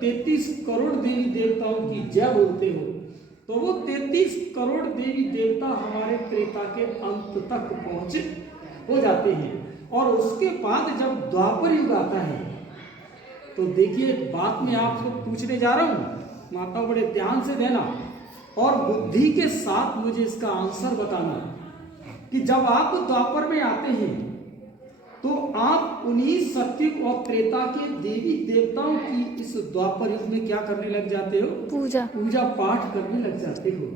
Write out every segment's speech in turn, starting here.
33 करोड़ देवी देवताओं की जय बोलते हो तो वो 33 करोड़ देवी देवता हमारे त्रेता के अंत तक पहुंचे हो जाते हैं। और उसके बाद जब द्वापर युग आता है तो देखिए एक बात मैं आपको पूछने जा रहा हूं, माता बड़े ध्यान से देना और बुद्धि के साथ मुझे इसका आंसर बताना कि जब आप द्वापर में आते हैं तो आप उन्हीं सत्युग और त्रेता के देवी देवताओं की इस द्वापर युग में क्या करने लग जाते हो? पूजा पाठ करने लग जाते हो।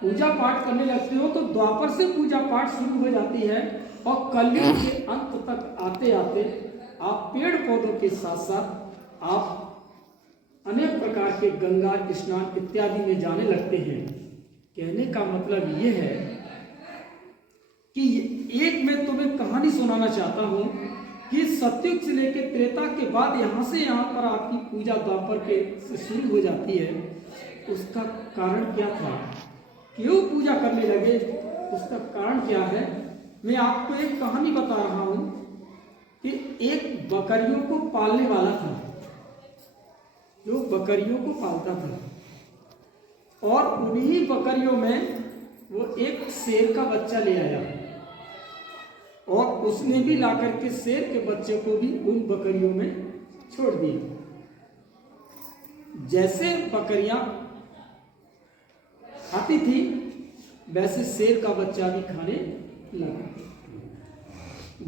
पूजा पाठ करने लगते हो तो द्वापर से पूजा पाठ शुरू हो जाती है और कलयुग के अंत तक आते आते आप पेड़ पौधों के साथ साथ आप अनेक प्रकार के गंगा स्नान इत्यादि में जाने लगते हैं। कहने का मतलब ये है कि एक मैं तुम्हें कहानी सुनाना चाहता हूं कि सतयुग से लेकर त्रेता के बाद यहां से यहां पर आपकी पूजा द्वापर के से शुरू हो जाती है। उसका कारण क्या था, क्यों पूजा करने लगे, उसका कारण क्या है, मैं आपको एक कहानी बता रहा हूं कि एक बकरियों को पालने वाला था जो बकरियों को पालता था और उन्हीं बकरियों में वो एक शेर का बच्चा ले आया और उसने भी लाकर के शेर के बच्चे को भी उन बकरियों में छोड़ दिया। जैसे बकरियां खाती थी वैसे शेर का बच्चा भी खाने लगा।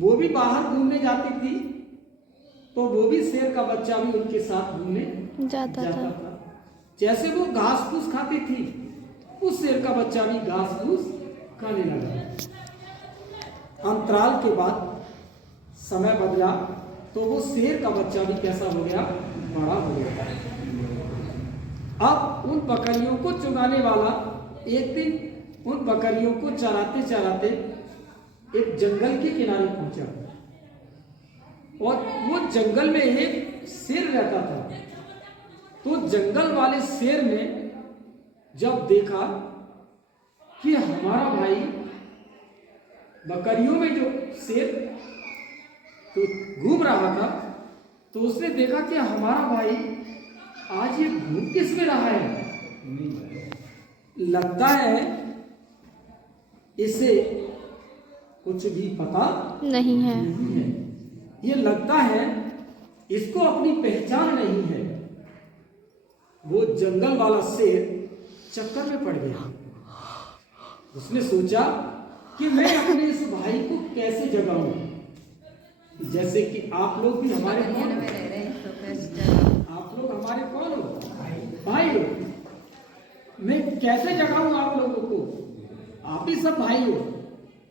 वो भी बाहर घूमने जाती थी तो वो भी शेर का बच्चा भी उनके साथ घूमने जाता था। जैसे वो घास फूस खाती थी उस शेर का बच्चा भी घास फूस खाने लगा। अंतराल के बाद समय बदला तो वो शेर का बच्चा भी कैसा हो गया, बड़ा हो गया। अब उन बकरियों को चुगाने वाला एक दिन उन बकरियों को चराते चराते एक जंगल के किनारे पहुंचा और वो जंगल में एक शेर रहता था। तो जंगल वाले शेर ने जब देखा कि हमारा भाई बकरियों में जो शेर तो घूम रहा था तो उसने देखा कि हमारा भाई आज ये घूम किस में रहा है, लगता है इसे कुछ भी पता नहीं है। ये लगता है इसको अपनी पहचान नहीं है। वो जंगल वाला शेर चक्कर में पड़ गया। उसने सोचा कि मैं अपने इस भाई को कैसे जगाऊं। जैसे कि आप लोग भी हमारे कौन हो? आप लोग हमारे कौन हो? भाई हो। मैं कैसे जगाऊं आप लोगों को? आप ही सब भाई हो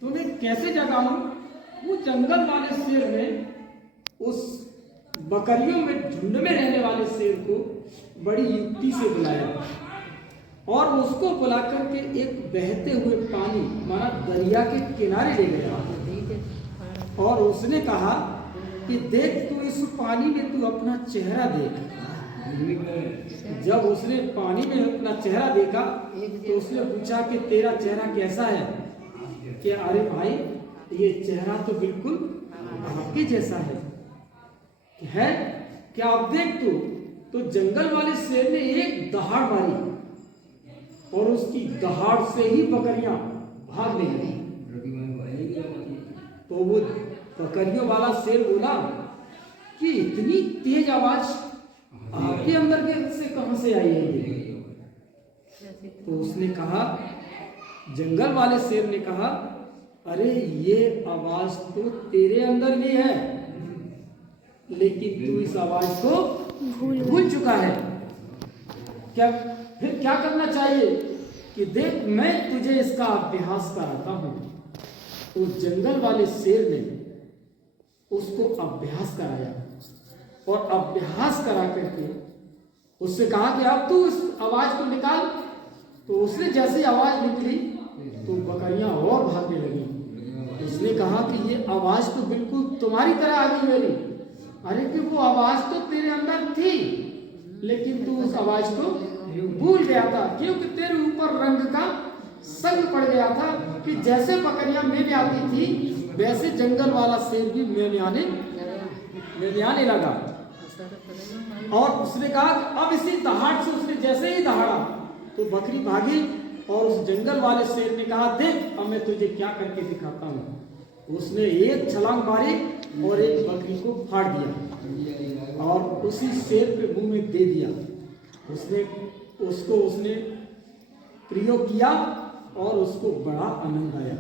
तो मैं कैसे जगाऊं? वो जंगल वाले शेर ने उस बकरियों में झुंड में रहने वाले शेर को बड़ी युक्ति से बुलाया और उसको बुला करके एक बहते हुए पानी माना दरिया के किनारे ले गया और उसने कहा कि देख तू इस पानी में तू अपना चेहरा देख। जब उसने पानी में अपना चेहरा देखा तो उसने पूछा कि तेरा चेहरा कैसा है? कि अरे भाई ये चेहरा तो बिल्कुल आपके जैसा है क्या आप देख तो जंगल वाले शेर ने एक दहाड़ मारी और उसकी दहाड़ से ही बकरियां भागने लगी। तो वो बकरियों वाला शेर बोला कि इतनी तेज आवाज आपके अंदर से कहां से आई है? तो उसने कहा, जंगल वाले शेर ने कहा, अरे ये आवाज तो तेरे अंदर भी है लेकिन तू इस आवाज को भूल चुका है। क्या फिर क्या करना चाहिए? कि देख मैं तुझे इसका अभ्यास कराता हूं। तो जंगल वाले शेर ने उसको अभ्यास कराया और अभ्यास करा करके उससे कहा कि अब तू इस आवाज को निकाल। तो उसने जैसी आवाज निकली तो बकरियां और भागने लगी। उसने कहा कि ये आवाज तो बिल्कुल तुम्हारी तरह आ गई मेरी। अरे कि वो आवाज तो तेरे अंदर थी लेकिन तू उस आवाज को भूल गया था क्योंकि तेरे ऊपर रंग का संग पड़ गया था कि जैसे बकरियां मेले आती थी वैसे जंगल वाला शेर भी मेले आने लगा। और उसने कहा कि अब इसी दहाड़ से उसने जैसे ही दहाड़ा तो बकरी भागी और उस जंगल वाले शेर ने कहा, देख अब मैं तुझे क्या करके दिखाता हूँ। उसने एक छलांग मारी और एक बकरी को फाड़ दिया और उसी शेर पे मुंह में दे दिया। उसने प्रयोग किया और उसको बड़ा आनंद आया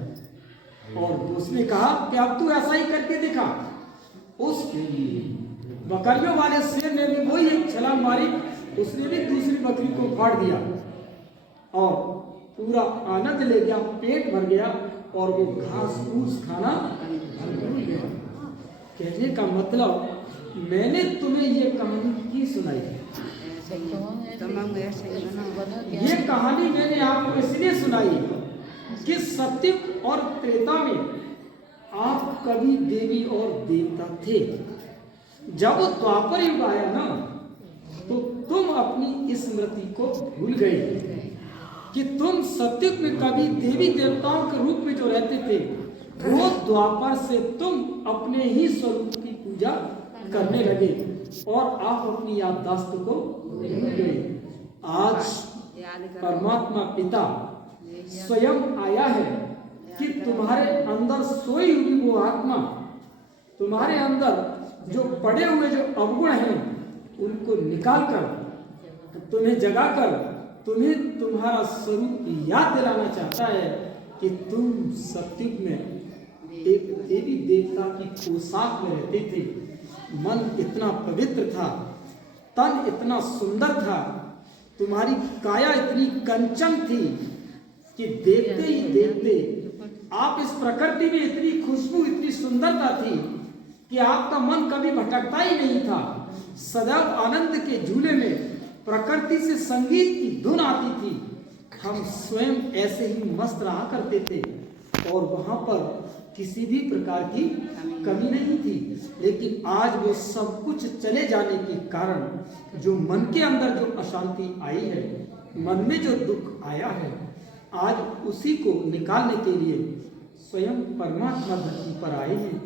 और उसने कहा कि अब तू ऐसा ही करके दिखा। उस बकरियों वाले शेर ने भी वही एक छलांग मारी, उसने भी दूसरी बकरी को फाड़ दिया और पूरा आनंद ले गया, पेट भर गया और वो घास फूस खाना भूल गया। कहने का मतलब मैंने तुम्हें ये कहानी की सुनाई, ये कहानी मैंने आपको इसलिए सुनाई कि सत्युग और त्रेता में आप कभी देवी और देवता थे। जब द्वापर युग आया ना तो तुम अपनी स्मृति को भूल गए कि तुम सत्युग में कभी देवी देवताओं के रूप में जो रहते थे, वो द्वापर से तुम अपने ही स्वरूप की पूजा करने लगे और आप अपनी याददाश्त को भूल गए। आज परमात्मा पिता स्वयं आया है कि तुम्हारे अंदर सोई हुई वो आत्मा, तुम्हारे अंदर जो पड़े हुए जो अवगुण हैं उनको निकालकर तुम्हें जगाकर तुम्हें तुम्हारा स्वरूप याद दिलाना चाहता है कि तुम सत्युग में एक देवी देवता की पोशाक में रहते थे। मन इतना पवित्र था, तन इतना सुंदर था, तुम्हारी काया इतनी कंचन थी कि देखते ही देखते आप इस प्रकृति में इतनी खुशबू, इतनी सुंदरता थी कि आपका मन कभी भटकता ही नहीं था। सदैव आनंद के झूले में प्रकृति से संगीत की धुन आती थी। हम स्वयं ऐसे ही मस्त रहा करते थे और वहां पर किसी भी प्रकार की कमी नहीं थी। लेकिन आज वो सब कुछ चले जाने के कारण जो मन के अंदर जो अशांति आई है, मन में जो दुख आया है, आज उसी को निकालने के लिए स्वयं परमात्मा धरती पर आए हैं